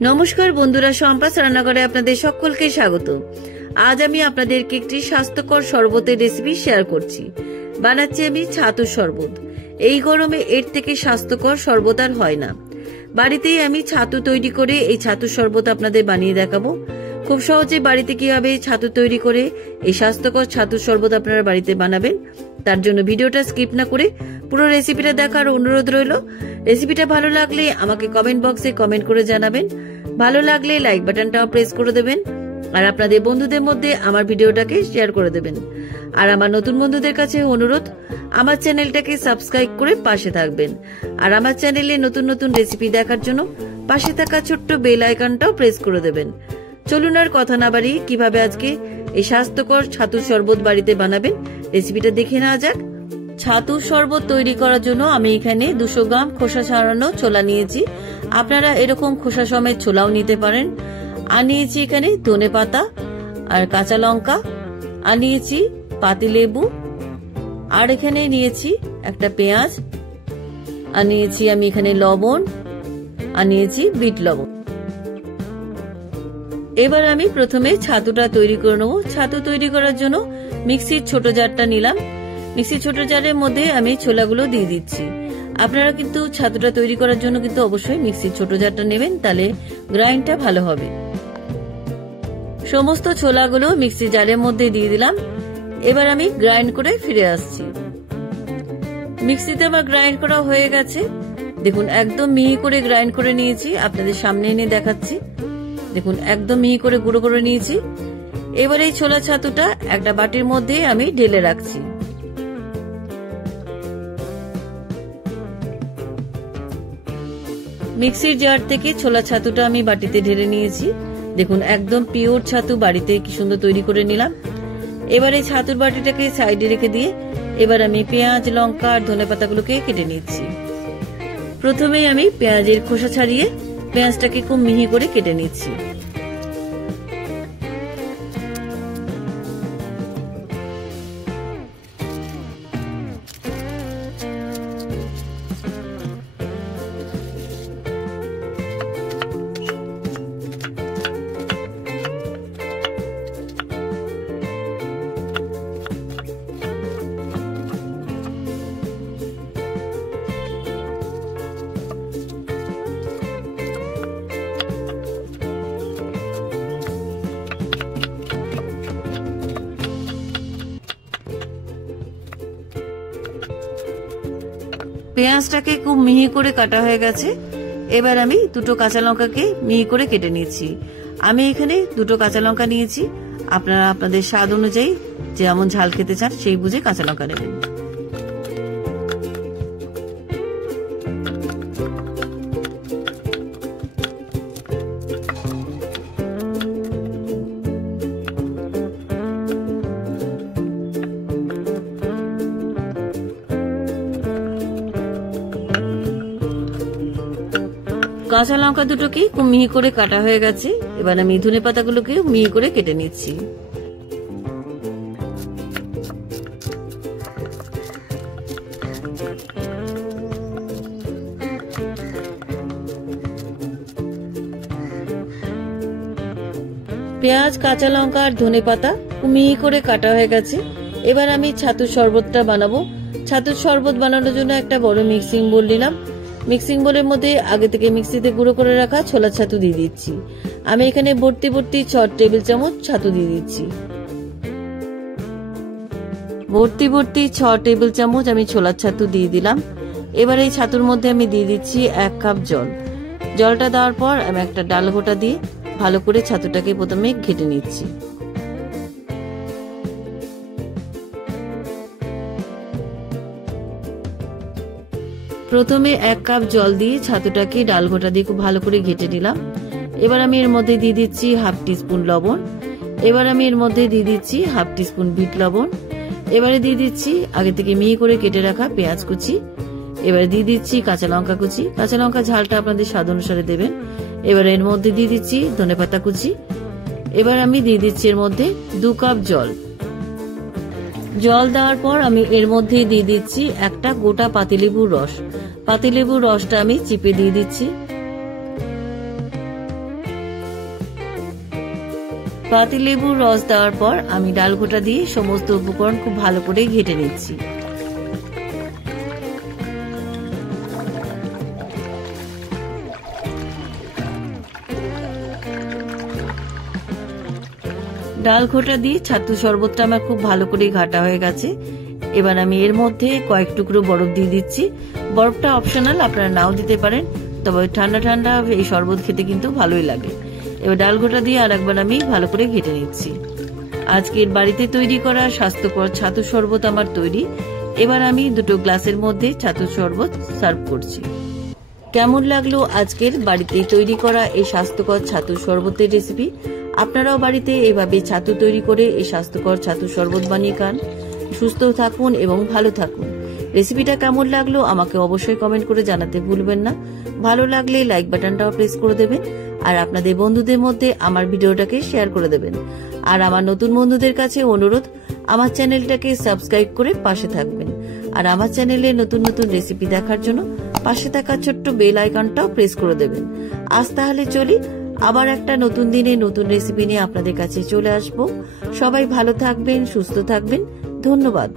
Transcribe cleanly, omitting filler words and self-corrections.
নমস্কার বন্ধুরা, সম্পাস রান্নাঘরে আপনাদের সকলকে স্বাগত। আজ আমি আপনাদেরকে একটি স্বাস্থ্যকর শরবতের রেসিপি শেয়ার করছি। বানাচ্ছি আমি ছাতুর শরবত। এই গরমে এর থেকে স্বাস্থ্যকর শরবত আর হয় না। বাড়িতেই আমি ছাতু তৈরি করে এই ছাতুর শরবত আপনাদের বানিয়ে দেখাবো। খুব সহজে বাড়িতে কিভাবে ছাতু তৈরি করে এই স্বাস্থ্যকর ছাতুর শরবত আপনারা বাড়িতে বানাবেন, তার জন্য ভিডিওটা স্কিপ না করে পুরো রেসিপিটা দেখার অনুরোধ রইল। রেসিপিটা ভালো লাগলে আমাকে কমেন্ট বক্সে কমেন্ট করে জানাবেন। ভালো লাগলে লাইক বাটনটাও প্রেস করে দেবেন আর আপনাদের বন্ধুদের মধ্যে আমার ভিডিওটাকে শেয়ার করে দেবেন। আর আমার নতুন বন্ধুদের কাছে অনুরোধ, আমার চ্যানেলটাকে সাবস্ক্রাইব করে পাশে থাকবেন। আর আমার চ্যানেলে নতুন নতুন রেসিপি দেখার জন্য পাশে থাকা ছোট্ট বেল আইকনটাও প্রেস করে দেবেন। চলুন আর কথা না বাড়িয়ে কিভাবে আজকে এই স্বাস্থ্যকর ছাতুর শরবত বাড়িতে বানাবেন রেসিপিটা দেখে নেওয়া যাক। ছাতুর শরবত তৈরি করার জন্য আমি এখানে 200 গ্রাম খোসা ছাড়ানো ছোলা নিয়েছি। আপনারা এরকম খোসা সমেত ছোলাও নিতে পারেন। আর নিয়েছি এখানে ধনেপাতা আর কাঁচা লঙ্কা, আর নিয়েছি পাতিলেবু, আর এখানে নিয়েছি একটা পেঁয়াজ, আর নিয়েছি আমি এখানে লবণ, আর নিয়েছি বিট লবণ। এবার আমি প্রথমে ছাতুটা তৈরি করে নেব। ছাতু তৈরি করার জন্য মিক্সির ছোট জারটা নিলাম। মিক্সির ছোট জারের মধ্যে আমি ছোলাগুলো দিয়ে দিচ্ছি। আপনারা কিন্তু ছাতুটা তৈরি করার জন্য কিন্তু অবশ্যই মিক্সির ছোট জারটা নেবেন, তাহলে গ্রাইন্ডটা ভালো হবে। সমস্ত ছোলাগুলো মিক্সির জারের মধ্যে দিয়ে দিলাম। এবার আমি গ্রাইন্ড করে ফিরে আসছি। মিক্সিতে আমার গ্রাইন্ড করা হয়ে গেছে। দেখুন একদম মিহি করে গ্রাইন্ড করে নিয়েছি, আপনাদের সামনে এনে দেখাচ্ছি। দেখুন একদম মিহি করে গুঁড়ো করে নিয়েছি। এবার এই ছোলা ছাতুটা একটা বাটির মধ্যে আমি ঢেলে রাখছি। মিক্সির জার থেকে ছোলা ছাতুটা আমি বাটিতে ঢেলে নিয়েছি। দেখুন একদম পিওর ছাতু বাড়িতে কি সুন্দর তৈরি করে নিলাম। এবার এই ছাতুর বাটিটাকে সাইডে রেখে দিয়ে এবার আমি পেঁয়াজ, লঙ্কা আর ধনেপাতাগুলোকে কেটে নিচ্ছি। প্রথমেই আমি পেঁয়াজের খোসা ছাড়িয়ে পেঁয়াজটাকে খুব মিহি করে কেটে নিচ্ছি। পেঁয়াজটাকে খুব মিহি করে কাটা হয়ে গেছে। এবার আমি দুটো কাঁচা লঙ্কাকে মিহি করে কেটে নিয়েছি। আমি এখানে দুটো কাঁচা লঙ্কা নিয়েছি। আপনারা আপনাদের স্বাদ অনুযায়ী যেমন ঝাল খেতে চান সেই বুঝে কাঁচা লঙ্কা নেবেন। কাঁচা লঙ্কা দুটোকে খুব মিহি করে কাটা হয়ে গেছে। এবার আমি ধনেপাতাগুলোকে মিহি করে কেটে নিচ্ছি। পেঁয়াজ, কাঁচা লঙ্কা আর ধনেপাতা খুব মিহি করে কাটা হয়ে গেছে। এবার আমি ছাতুর শরবতটা বানাবো। ছাতুর শরবত বানানোর জন্য একটা বড় মিক্সিং বোল নিলাম। মিক্সিং বোলের মধ্যে আগে থেকে মিক্সিতে গুঁড়ো করে রাখা ছোলা ছাতু দিয়ে দিচ্ছি। আমি এখানে ভর্তি 6 টেবিল চামচ ছাতু দিয়ে দিচ্ছি। ভর্তি 6 টেবিল চামচ আমি ছোলার ছাতু দিয়ে দিলাম। এবার এই ছাতুর মধ্যে আমি দিয়ে দিচ্ছি 1 কাপ জল। জলটা দেওয়ার পর আমি একটা ডাল ঘোটা দিয়ে ভালো করে ছাতুটাকে প্রথমে ঘেটে নিচ্ছি। প্রথমে 1 কাপ জল দিয়ে ছাতুটাকে ডাল ঘোটা দিয়ে খুব ভালো করে ঘেটে নিলাম। এবার আমি এর মধ্যে দিয়ে দিচ্ছি 1/2 টিস্পুন লবণ। এবার আমি এর মধ্যে দিয়ে দিচ্ছি 1/2 টিস্পুন বিট লবণ। এবারে দিয়ে দিচ্ছি আগে থেকে মিহি করে কেটে রাখা পেঁয়াজ কুচি। এবারে দিয়ে দিচ্ছি কাঁচা লঙ্কা কুচি। কাঁচা লঙ্কা ঝালটা আপনাদের স্বাদ অনুসারে দেবেন। এবার এর মধ্যে দিয়ে দিচ্ছি ধনেপাতা কুচি। এবার আমি দিয়ে দিচ্ছি এর মধ্যে 2 কাপ জল। জল দেওয়ার পর আমি এর মধ্যে দিয়ে দিচ্ছি একটা গোটা পাতিলেবুর রস। পাতিলেবুর রসটা আমি চিপে দিয়ে দিচ্ছি। পাতিলেবুর রস দেওয়ার পর আমি ডাল ঘোটা দিয়ে সমস্ত উপকরণ খুব ভালো করে ঘেটে নিচ্ছি। ডাল ঘোটা দিয়ে ছাতু শরবতটা আমার খুব ভালো করে ঘাটা হয়ে গেছে। এবার আমি এর মধ্যে কয়েক টুকরো বরফ দিয়ে দিচ্ছি। বরফটা অপশনাল, আপনারা নাও দিতে পারেন, তবে ঠান্ডা ঠান্ডা এই শরবত খেতে কিন্তু ভালোই লাগে। এবার ডাল ঘোটা দিয়ে আর একবার আমি ভালো করে ঘেটে নিচ্ছি। আজকের বাড়িতে তৈরি করা স্বাস্থ্যকর ছাতু শরবত আমার তৈরি। এবার আমি দুটো গ্লাসের মধ্যে ছাতু শরবত সার্ভ করছি। কেমন লাগলো আজকের বাড়িতে তৈরি করা এই স্বাস্থ্যকর ছাতু শরবতের রেসিপি? আপনারাও বাড়িতে এভাবে ছাতু তৈরি করে এই স্বাস্থ্যকর ছাতু শরবত বানিয়ে খান। সুস্থ থাকুন এবং ভালো থাকুন। রেসিপিটা কেমন লাগলো আমাকে অবশ্যই কমেন্ট করে জানাতে ভুলবেন না। ভালো লাগলে লাইক বাটনটাও প্রেস করে দেবেন, আর আপনাদের বন্ধুদের মধ্যে আমার ভিডিওটাকে শেয়ার করে দেবেন। আর আমার নতুন বন্ধুদের কাছে অনুরোধ, আমার চ্যানেলটাকে সাবস্ক্রাইব করে পাশে থাকবেন। আর আমার চ্যানেলে নতুন নতুন রেসিপি দেখার জন্য পাশে থাকা ছোট্ট বেল আইকনটাও প্রেস করে দেবেন। আজ তাহলে চলি, আবার একটা নতুন দিনে নতুন রেসিপি নিয়ে আপনাদের কাছে চলে আসবো। সবাই ভালো থাকবেন, সুস্থ থাকবেন। ধন্যবাদ।